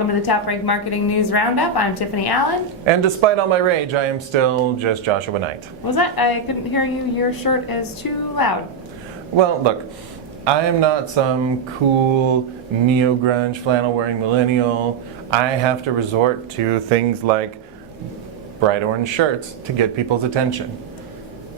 Welcome to the TopRank Marketing News Roundup. I'm Tifani Allen. And despite all my rage, I am still just Joshua Nite. What was that? I couldn't hear you. Your shirt is too loud. Well, look, I am not some cool neo-grunge flannel-wearing millennial. I have to resort to things like bright orange shirts to get people's attention.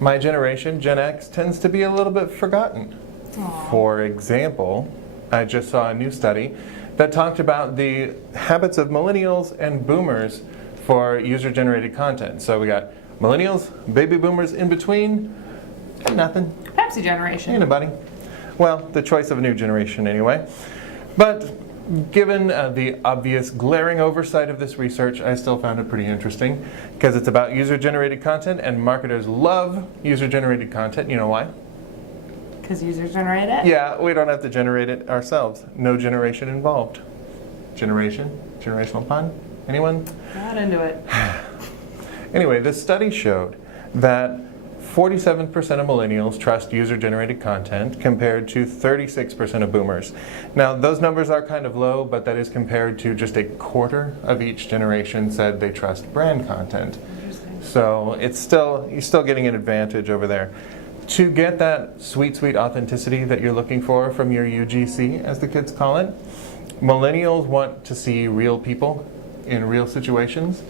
My generation, Gen X, tends to be a little bit forgotten. Aww. For example, I just saw a new study that talked about the habits of millennials and boomers for user-generated content. So we got millennials, baby boomers in between, and nothing. Pepsi generation. Ain't nobody. Well, the choice of a new generation anyway. But given the obvious glaring oversight of this research, I still found it pretty interesting because it's about user-generated content, and marketers love user-generated content. You know why? Because users generate it? Yeah, we don't have to generate it ourselves. No generation involved. Generation? Generational pun? Anyone? Not into it. Anyway, this study showed that 47% of millennials trust user-generated content compared to 36% of boomers. Now, those numbers are kind of low, but that is compared to just a quarter of each generation said they trust brand content. So it's still, you're still getting an advantage over there. To get that sweet, sweet authenticity that you're looking for from your UGC, as the kids call it, millennials want to see real people in real situations,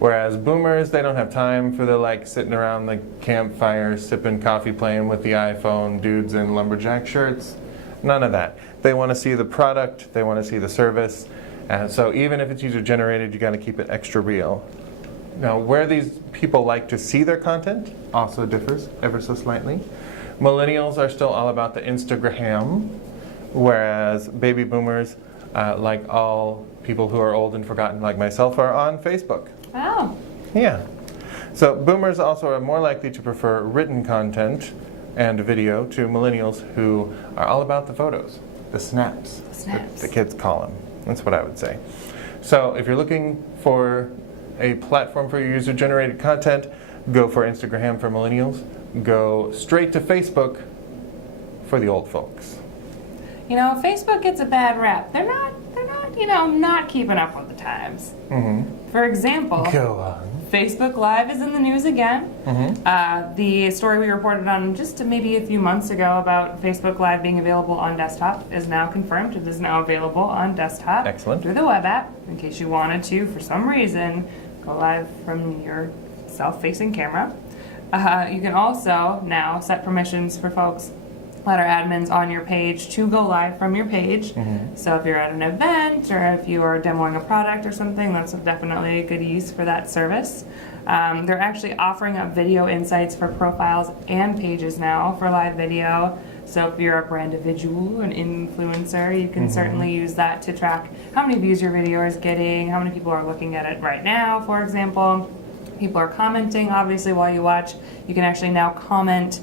whereas boomers, they don't have time for the sitting around the campfire, sipping coffee, playing with the iPhone, dudes in lumberjack shirts. None of that. They want to see the product, they want to see the service, and so even if it's user-generated, you got to keep it extra real. Now, where these people like to see their content also differs ever so slightly. Millennials are still all about the Instagram, whereas baby boomers, like all people who are old and forgotten like myself, are on Facebook. Oh. Yeah. So boomers also are more likely to prefer written content and video to millennials who are all about the photos, the snaps. The kids call them. That's what I would say. So if you're looking for a platform for your user-generated content, go for Instagram for millennials. Go straight to Facebook for the old folks. You know, Facebook gets a bad rap. They're not, not keeping up with the times. Mm-hmm. For example, go on. Facebook Live is in the news again. Mm-hmm. The story we reported on just maybe a few months ago about Facebook Live being available on desktop is now confirmed. It is now available on desktop. Excellent. Through the web app, in case you wanted to, for some reason, go live from your self-facing camera. You can also now set permissions for folks that are admins on your page to go live from your page. Mm-hmm. So if you're at an event or if you are demoing a product or something, that's definitely a good use for that service. They're actually offering up video insights for profiles and pages now for live video. So if you're a brand individual, an influencer, you can certainly use that to track how many views your video is getting, how many people are looking at it right now, for example. People are commenting, obviously, while you watch. You can actually now comment,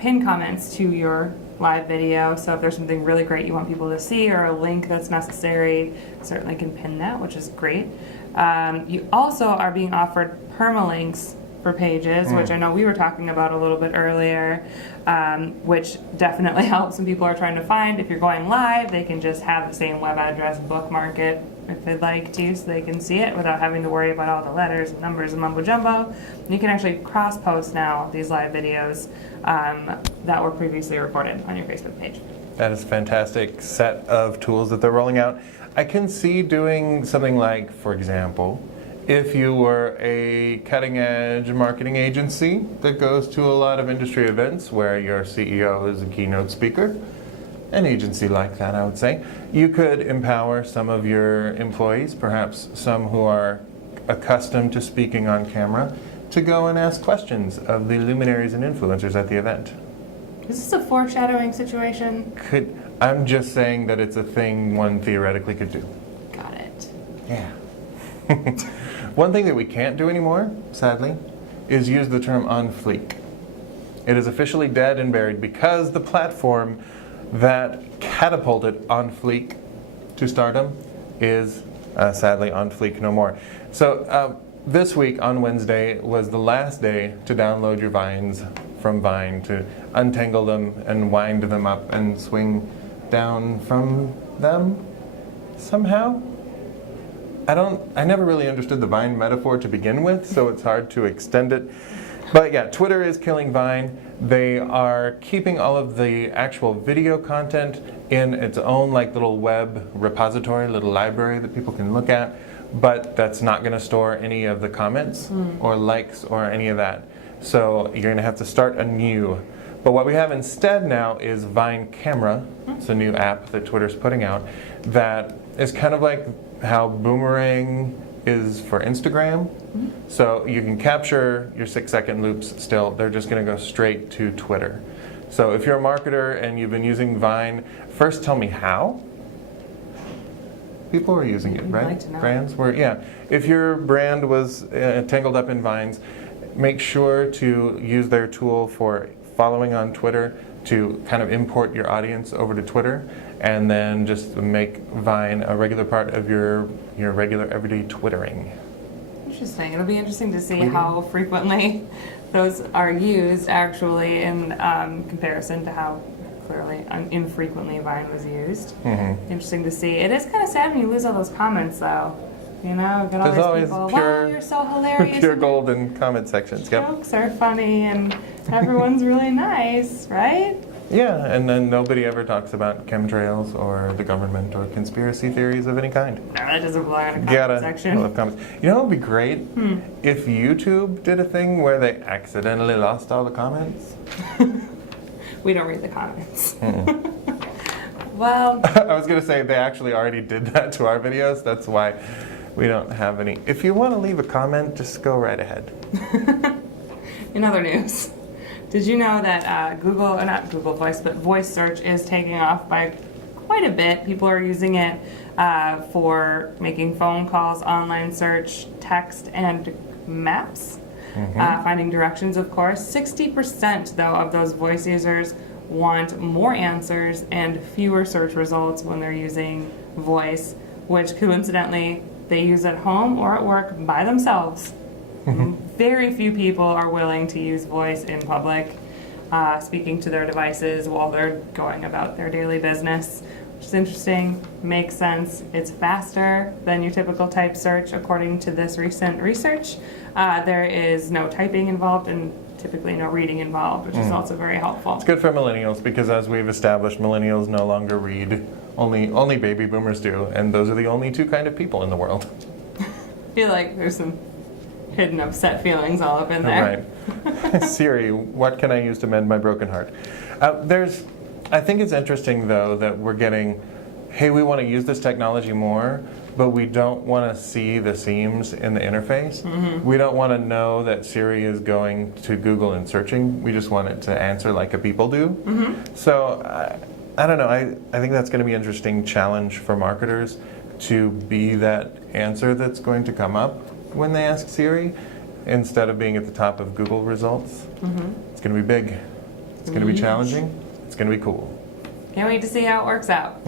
pin comments to your live video. So if there's something really great you want people to see or a link that's necessary, certainly can pin that, which is great. You also are being offered permalinks for pages, which I know we were talking about a little bit earlier, which definitely helps when people are trying to find. If you're going live, they can just have the same web address, bookmark it if they'd like to, so they can see it without having to worry about all the letters and numbers and mumbo jumbo. You can actually cross-post now these live videos that were previously recorded on your Facebook page. That is a fantastic set of tools that they're rolling out. I can see doing something like, for example, if you were a cutting-edge marketing agency that goes to a lot of industry events where your CEO is a keynote speaker, an agency like that, I would say, you could empower some of your employees, perhaps some who are accustomed to speaking on camera, to go and ask questions of the luminaries and influencers at the event. Is this a foreshadowing situation? I'm just saying that it's a thing one theoretically could do. Got it. Yeah. One thing that we can't do anymore, sadly, is use the term on fleek. It is officially dead and buried because the platform that catapulted on fleek to stardom is sadly on fleek no more. So this week on Wednesday was the last day to download your vines from Vine, to untangle them and wind them up and swing down from them somehow. I never really understood the Vine metaphor to begin with, so it's hard to extend it. But yeah, Twitter is killing Vine. They are keeping all of the actual video content in its own like little web repository, little library that people can look at, but that's not going to store any of the comments or likes or any of that. So you're going to have to start anew. But what we have instead now is Vine Camera. It's a new app that Twitter's putting out that is kind of like how Boomerang is for Instagram. So you can capture your 6-second loops still. They're just going to go straight to Twitter. So if you're a marketer and you've been using Vine, first tell me how. People are using it, right? I'd like to know. Brands were, yeah. If your brand was tangled up in Vines, make sure to use their tool for following on Twitter to kind of import your audience over to Twitter, and then just make Vine a regular part of your regular everyday Twittering. Interesting. It'll be interesting to see how frequently those are used actually in comparison to how clearly infrequently Vine was used. Interesting to see. It is kind of sad when you lose all those comments though. You know, get all There's these always people, pure- wow, you're so hilarious. Pure and gold in comment sections. your jokes are funny and everyone's really nice, right? Yeah, and then nobody ever talks about chemtrails or the government or conspiracy theories of any kind. No, that doesn't belong in the Gotta comment section. love comments. You know what would be great? If YouTube did a thing where they accidentally lost all the comments. We don't read the comments. Well, I was going to say they actually already did that to our videos. That's why we don't have any. If you want to leave a comment, just go right ahead. in other news, did you know that not Google Voice, but voice search is taking off by quite a bit? People are using it for making phone calls, online search, text, and maps. Finding directions, of course. 60% though of those voice users want more answers and fewer search results when they're using voice, which coincidentally they use at home or at work by themselves. Very few people are willing to use voice in public, speaking to their devices while they're going about their daily business, which is interesting, makes sense. It's faster than your typical type search according to this recent research. There is no typing involved and typically no reading involved, which is also very helpful. It's good for millennials because, as we've established, millennials no longer read. Only baby boomers do, and those are the only two kind of people in the world. I feel like there's some hidden upset feelings all up in there. Right. Siri, what can I use to mend my broken heart? I think it's interesting, though, that we're getting, hey, we want to use this technology more, but we don't want to see the seams in the interface. We don't want to know that Siri is going to Google and searching. We just want it to answer like a people do. So I don't know. I think that's going to be an interesting challenge for marketers to be that answer that's going to come up when they ask Siri instead of being at the top of Google results. It's going to be big. It's going to be challenging. It's going to be cool. Can't wait to see how it works out.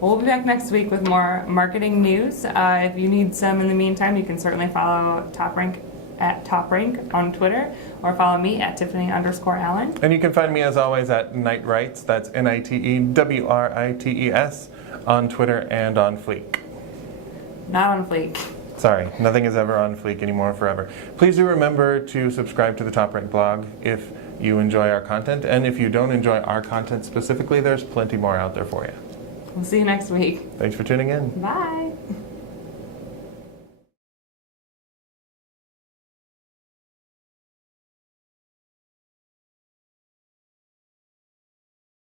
We'll be back next week with more marketing news. If you need some in the meantime, you can certainly follow TopRank at TopRank on Twitter, or follow me at Tiffany_Allen. And you can find me, as always, at Nite Writes. That's NITEWRITES on Twitter and on Fleek. Not on Fleek. Sorry, nothing is ever on Fleek anymore forever. Please do remember to subscribe to the TopRank blog if you enjoy our content. And if you don't enjoy our content specifically, there's plenty more out there for you. We'll see you next week. Thanks for tuning in. Bye.